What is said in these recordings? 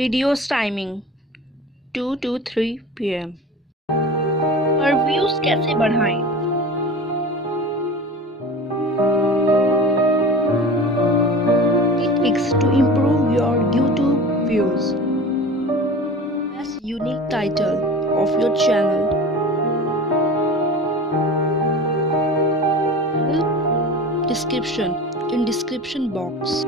Videos timing 2 to 3 p.m. और views कैसे बढ़ाएं? Tricks to improve your YouTube views. Best unique title of your channel. Description in description box.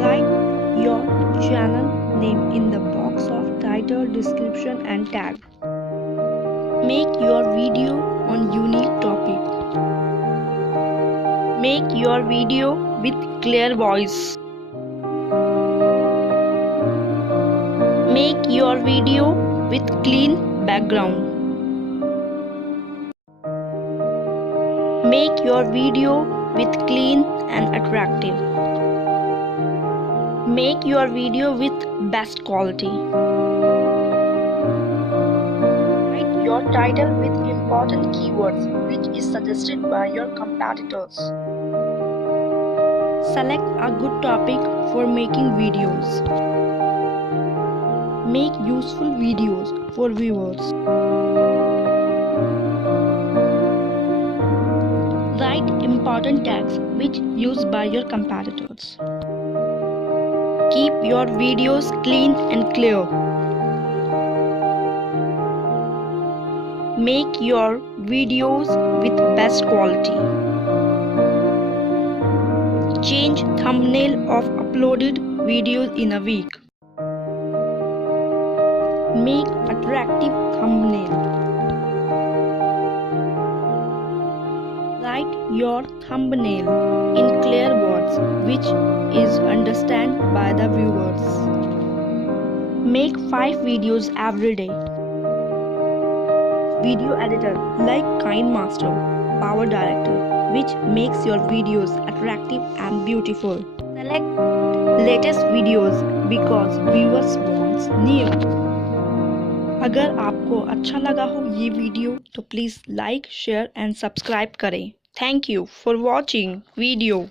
Write your channel name in the box of title, description and tag. Make your video on unique topic. Make your video with clear voice. Make your video with clean background. Make your video with clean and attractive. Make your video with best quality. Write your title with important keywords which is suggested by your competitors. Select a good topic for making videos. Make useful videos for viewers. Write important tags which used by your competitors. Keep your videos clean and clear. Make your videos with best quality. Change thumbnail of uploaded videos in a week. Make attractive thumbnail. Write your thumbnail in clear words which is understood by the viewers. Make 5 videos every day. Video editor like KineMaster, Power Director which makes your videos attractive and beautiful. Select latest videos because viewers wants new. अगर आपको अच्छा लगा हो ये video तो please like share and subscribe करें। Thank you for watching video.